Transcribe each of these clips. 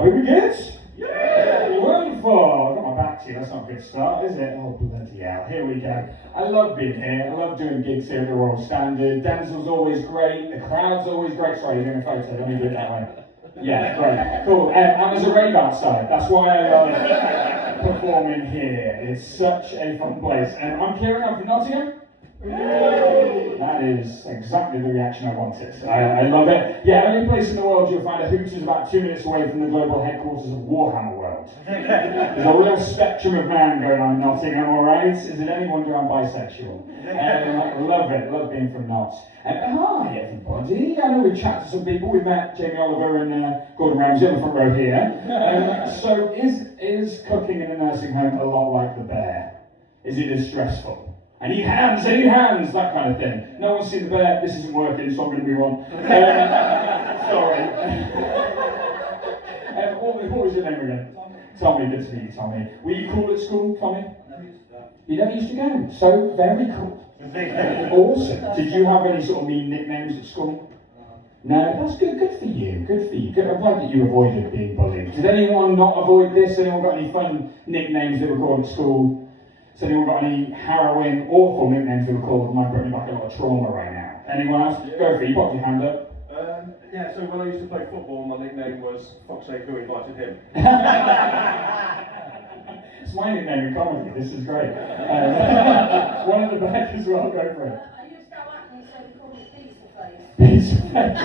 up. Are we good? Yeah! Wonderful! I've got my back to you, that's not a good start, is it? Oh, bloody hell. Here we go. I love being here. I love doing gigs here at the Royal Standard. Denzel's always great. The crowd's always great. Sorry, you're doing a photo. Let me do it that way. Yeah, great. Cool. And there's a rave outside. That's why I love performing here. It's such a fun place. And I'm Kieran, I'm from Nottingham. That is exactly the reaction I wanted. I love it. Yeah, only place in the world you'll find a Hooters about 2 minutes away from the global headquarters of Warhammer World. There's a real spectrum of man going on in Nottingham, alright? Is it any wonder I'm bisexual? Love it, love being from Notts. Hi everybody, I know we've chatted to some people. We've met Jamie Oliver and Gordon Ramsay on the front row here. So is cooking in a nursing home a lot like the Bear? Is it as stressful? I need hands, that kind of thing. No one's seen the Bear, this isn't working, so I'm going to move on. Sorry. What was your name again? Tommy, good to meet you, Tommy. Were you cool at school, Tommy? You never used to go, so very cool. Awesome. Did you have any sort of mean nicknames at school? No, that's good for you, Good. I'm glad that you avoided being bullied. Did anyone not avoid this? Anyone got any fun nicknames they were called at school? Has anyone got any harrowing, awful nicknames they were called? Might bring back a lot of trauma right now. Anyone else? Yeah. Go for it, you pop your hand up. Yeah, so when I used to play football, my nickname was Fuck's sake, who invited him? It's my nickname in comedy, this is great. One at the back as well, go for it. I used to go out and so they called me Pizza Face. Pizza Face.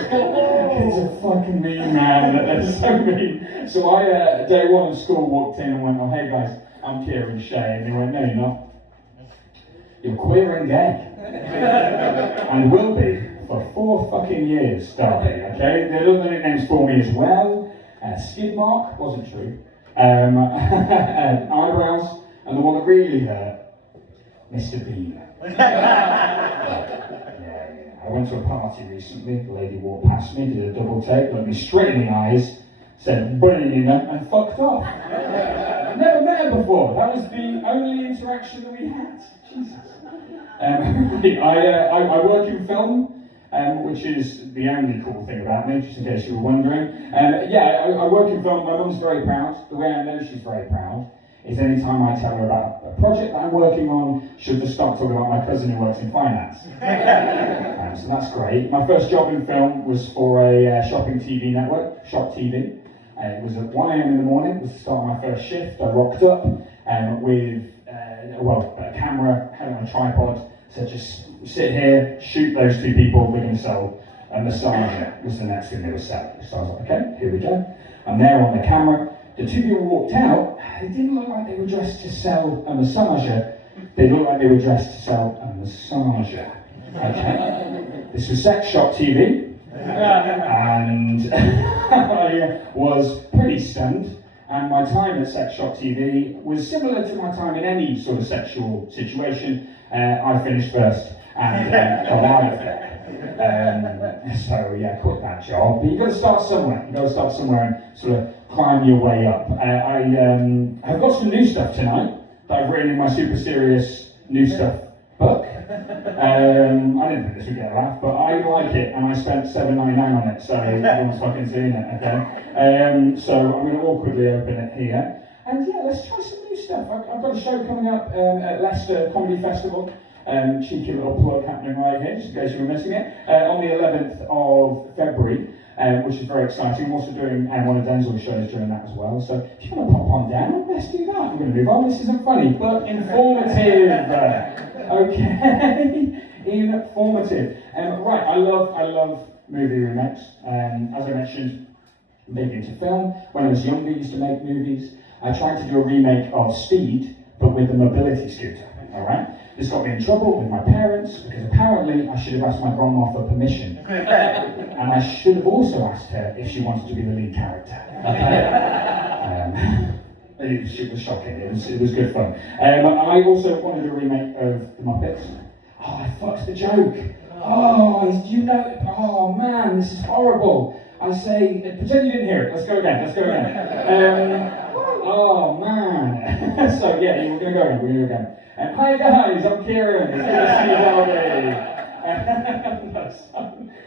It's a fucking mean man, that's so mean. So I, day one of school, walked in and went, oh hey guys, I'm Kieran Shea, and they went, no you're not. You're queer and gay. And will be for 4 fucking years, Darby, okay? There are other nicknames for me as well. Skid mark, wasn't true. Eyebrows, and the one that really hurt, Mr. Bean. I went to a party recently, the lady walked past me, did a double take, looked me straight in the eyes, said "Boing," and fucked off. Never met her before, that was the only interaction that we had. Jesus. I work in film, which is the only cool thing about me, just in case you were wondering. I work in film. My mum's very proud. The way I know she's very proud is any time I tell her about a project that I'm working on, she'll just start talking about my cousin who works in finance. So that's great. My first job in film was for a shopping TV network, Shop TV. It was at 1 a.m. in the morning. It was the start of my first shift. I rocked up with a camera, had it on a tripod. So just sit here, shoot those 2 people, they're going to sell a massager, was the next thing they were selling. So I was like, okay, here we go. I'm there on the camera. The 2 people walked out, they didn't look like they were dressed to sell a massager, they looked like they were dressed to sell a massager. Okay? This was Sex Shop TV, and I was pretty stunned. And my time at Sex Shop TV was similar to my time in any sort of sexual situation. I finished first and arrived there. So yeah, quit that job. But you've got to start somewhere. You've got to start somewhere and sort of climb your way up. I've got some new stuff tonight that I've written in my super serious new stuff book. I didn't think this would get a laugh, but I like it, and I spent $7.99 on it, so everyone's fucking seeing it, okay? So I'm going to awkwardly open it here. And yeah, let's try some new stuff. I've got a show coming up at Leicester Comedy Festival. Cheeky little plug happening right here, just in case you were missing it. On the 11th of February, which is very exciting. I'm also doing one of Denzel's shows during that as well. So if you want to pop on down, let's do that. I'm going to move on. This isn't funny, but informative. Okay, informative. Right, I love movie remakes. As I mentioned, I'm big into film. When I was younger, I used to make movies. I tried to do a remake of Speed, but with a mobility scooter, alright? This got me in trouble with my parents, because apparently I should have asked my grandma for permission. And I should have also asked her if she wanted to be the lead character, okay? It was shocking, it was good fun. I also wanted a remake of The Muppets. Oh, I fucked the joke. Oh, you know, oh man, this is horrible. I say, pretend you didn't hear it. Let's go again. Oh man. So yeah, we're gonna go again. Hi guys, I'm Kieran. It's good to see you all day.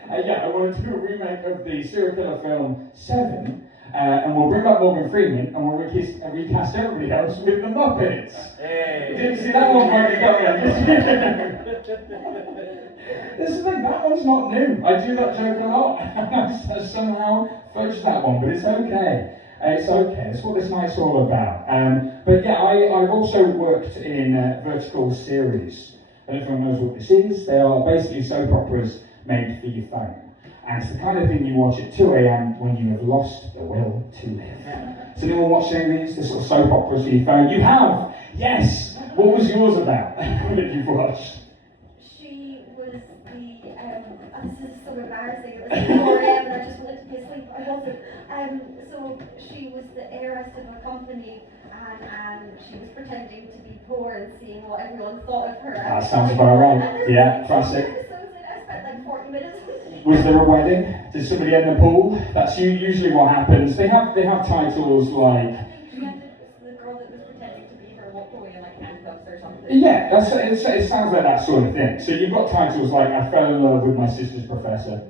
I wanted to do a remake of the serial killer film Seven, and we'll bring back Morgan Freeman, and we'll recast everybody else with the Muppets. Hey. Didn't see that one coming, did you? This is the thing, that one's not new. I do that joke a lot. I somehow fudged that one, but it's okay. It's okay. It's what this night's all about. But yeah, I've also worked in vertical series. I don't know if anyone knows what this is. They are basically soap operas made for your phone. And it's the kind of thing you watch at 2 a.m. when you have lost the will to live. Has anyone watched any of these? The sort of soap operas for your phone? You have? Yes! What was yours about that you've watched? She was the, this is so embarrassing, it was 4 a.m. and I just wanted to be asleep, but I wasn't. So she was the heiress of a company, and she was pretending to be poor and seeing what everyone thought of her. That sounds about right. Yeah, classic. So I spent like 40 minutes. Was there a wedding? Did somebody end the pool? That's usually what happens. They have titles like. She had the girl that was pretending to be her walked away in like handcuffs or something. Yeah, it sounds like that sort of thing. So you've got titles like I fell in love with my sister's professor,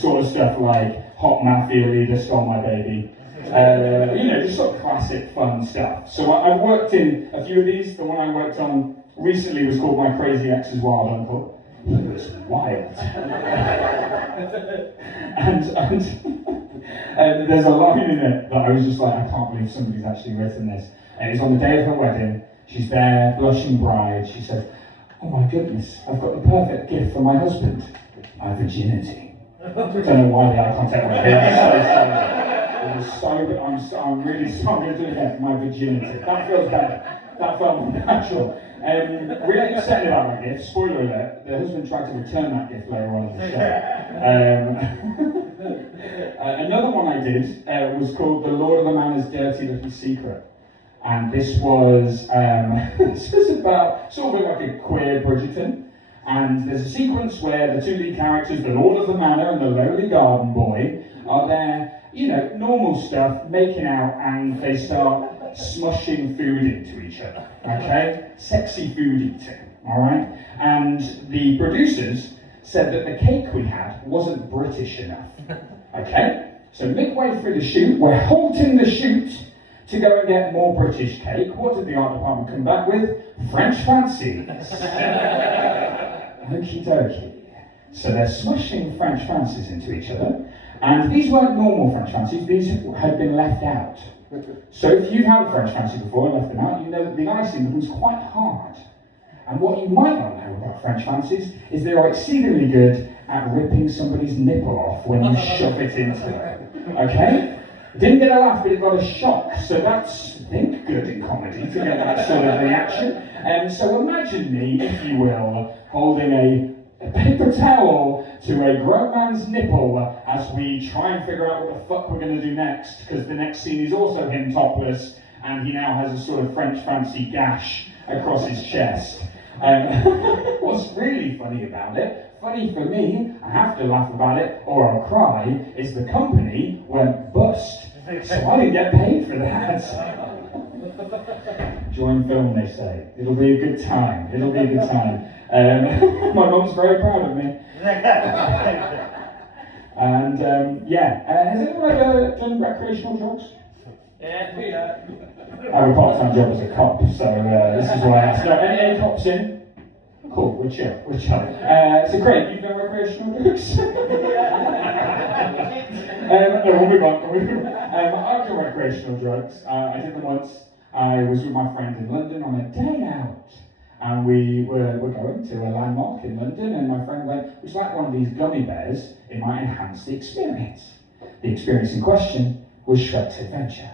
sort of stuff like hot mafia leader stole my baby. Just sort of classic fun stuff. So I've worked in a few of these. The one I worked on recently was called My Crazy Ex's Wild Uncle. He was wild. and there's a line in it that I was just like, I can't believe somebody's actually written this. And it's on the day of her wedding. She's there, blushing bride. She says, oh my goodness, I've got the perfect gift for my husband. My virginity. I don't know why the eye contact went here. It was so, I'm really sorry to do it again. My virginity. That feels better. That felt more natural. Really upset about that gift. Spoiler alert, the husband tried to return that gift later on in the show. Another one I did was called The Lord of the Manor's Dirty Little Secret. And this was about sort of like a queer Bridgerton. And there's a sequence where the two lead characters, the Lord of the Manor and the lowly garden boy, are there, normal stuff, making out, and they start smushing food into each other, okay? Sexy food eating, all right? And the producers said that the cake we had wasn't British enough, okay? So midway through the shoot, we're halting the shoot to go and get more British cake. What did the art department come back with? French fancies. Okie dokie. So they're smushing French fancies into each other, and these weren't normal French fancies, these had been left out. So if you've had a French fancy before and left them out, you know that the icing becomes quite hard. And what you might not know about French fancies is they are exceedingly good at ripping somebody's nipple off when you shove it into them. Okay? Didn't get a laugh, but it got a shock. So that's, I think, good in comedy to get that sort of reaction. And so imagine me, if you will, holding a paper towel to a grown man's nipple as we try and figure out what the fuck we're going to do next, because the next scene is also him topless, and he now has a sort of French fancy gash across his chest. What's really funny about it, funny for me, I have to laugh about it or I'll cry, is the company went bust. So I didn't get paid for that. Join film, they say. It'll be a good time. It'll be a good time. My mum's very proud of me. And has anyone ever done recreational drugs? Yeah. I have a part-time job as a cop, so this is why I asked. No, any cops in? Cool, we're chill. So great, you've done recreational drugs? We'll move on. I've done recreational drugs. I did them once. I was with my friend in London on a day out. And we were going to a landmark in London, and my friend went, would you like one of these gummy bears? It might enhance the experience. The experience in question was Shrek's Adventure.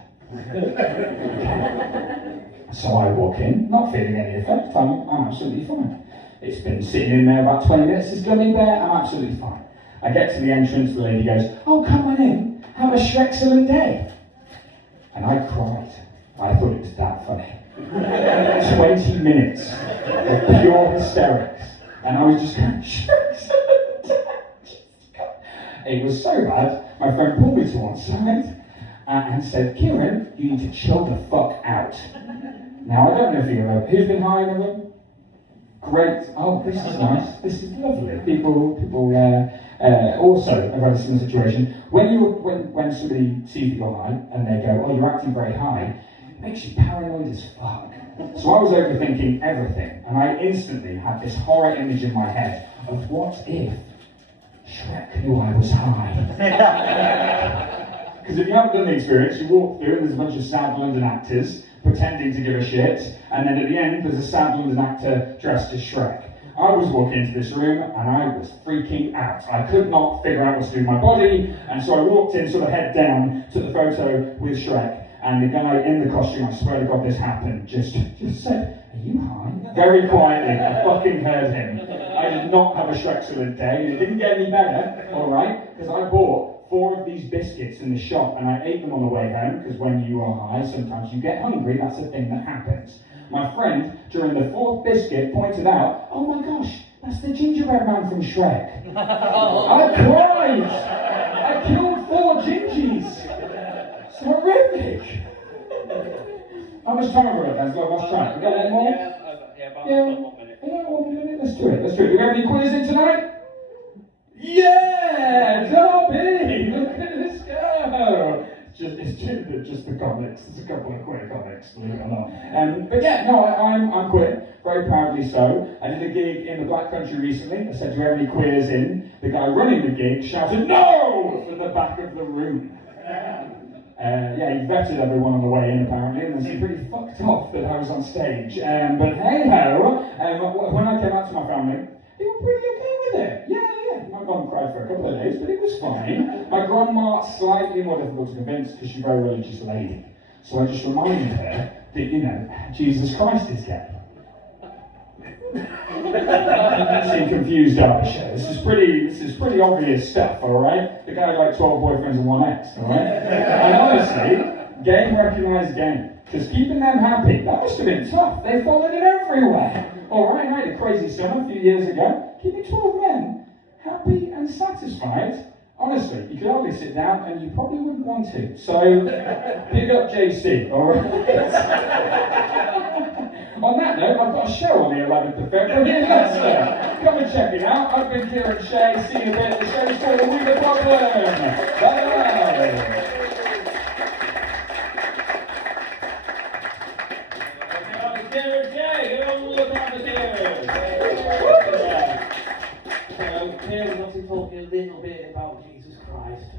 So I walk in, not feeling any effect, I'm absolutely fine. It's been sitting in there about 20 minutes, this gummy bear, I'm absolutely fine. I get to the entrance, the lady goes, oh, come on in, have a Shrek'excellent day. And I cried. I thought it was that funny. 20 minutes of pure hysterics. And I was just going, Shrek'excellent day. It was so bad, my friend pulled me to one side and said, Kieran, you need to chill the fuck out. Now, I don't know if you've ever, who's been high in the room? Great. Oh, this is nice. This is lovely. People Also, a very similar situation. When somebody sees that you're high and they go, "Oh, you're acting very high," it makes you paranoid as fuck. So I was overthinking everything, and I instantly had this horror image in my head of what if Shrek knew I was high. Because if you haven't done the experience, you walk through and there's a bunch of sad London actors pretending to give a shit, and then at the end there's a sad London actor dressed as Shrek. I was walking into this room and I was freaking out. I could not figure out what to do with my body, and so I walked in sort of head down to the photo with Shrek, and the guy in the costume, I swear to God this happened, just said, "Are you high?" Very quietly. I fucking heard him. I did not have a Shrekcellent day, and it didn't get any better, alright? Because I bought 4 of these biscuits in the shop and I ate them on the way home, because when you are high, sometimes you get hungry. That's a thing that happens. My friend, during the 4th biscuit, pointed out, "Oh my gosh, that's the gingerbread man from Shrek." I cried! I killed 4 gingies! It's horrific! How much time have we got, guys? Let's try. We got one more? About 1 minute. Yeah, 1 minute. Let's do it. Do we have any quiz in tonight? Yeah! Dobby! Look at this go! It's just the comics. There's a couple of queer comics, believe it or not. But yeah, no, I'm queer, very proudly so. I did a gig in the Black Country recently. I said, "Do you have any queers in?" The guy running the gig shouted, "No!" from the back of the room. Yeah, he vetted everyone on the way in apparently, and they pretty fucked off that I was on stage. But hey ho, when I came out to my family, they were pretty okay with it. Yeah. My mum cried for a couple of days, but it was fine. My grandma, slightly more difficult to convince because she's a very religious lady. So I just reminded her that, Jesus Christ is gay. Seem confused, Derbyshire. This is pretty obvious stuff, alright? The guy had like 12 boyfriends and 1 ex, alright? And honestly, game recognised game. Because keeping them happy, that must have been tough. They followed it everywhere. Alright, I had a crazy summer a few years ago. Keeping 12 men happy and satisfied. Honestly, you could hardly sit down and you probably wouldn't want to. So, big up JC, alright? On that note, I've got a show on the 11th of February in Leicester. Come and check it out. I've been Kieran Shea. See you in a bit. The show's called The We The Problem. Bye-bye. Kieran Shea, give all the time to Kieran. So, Kieran wants to talk a little bit about Jesus Christ.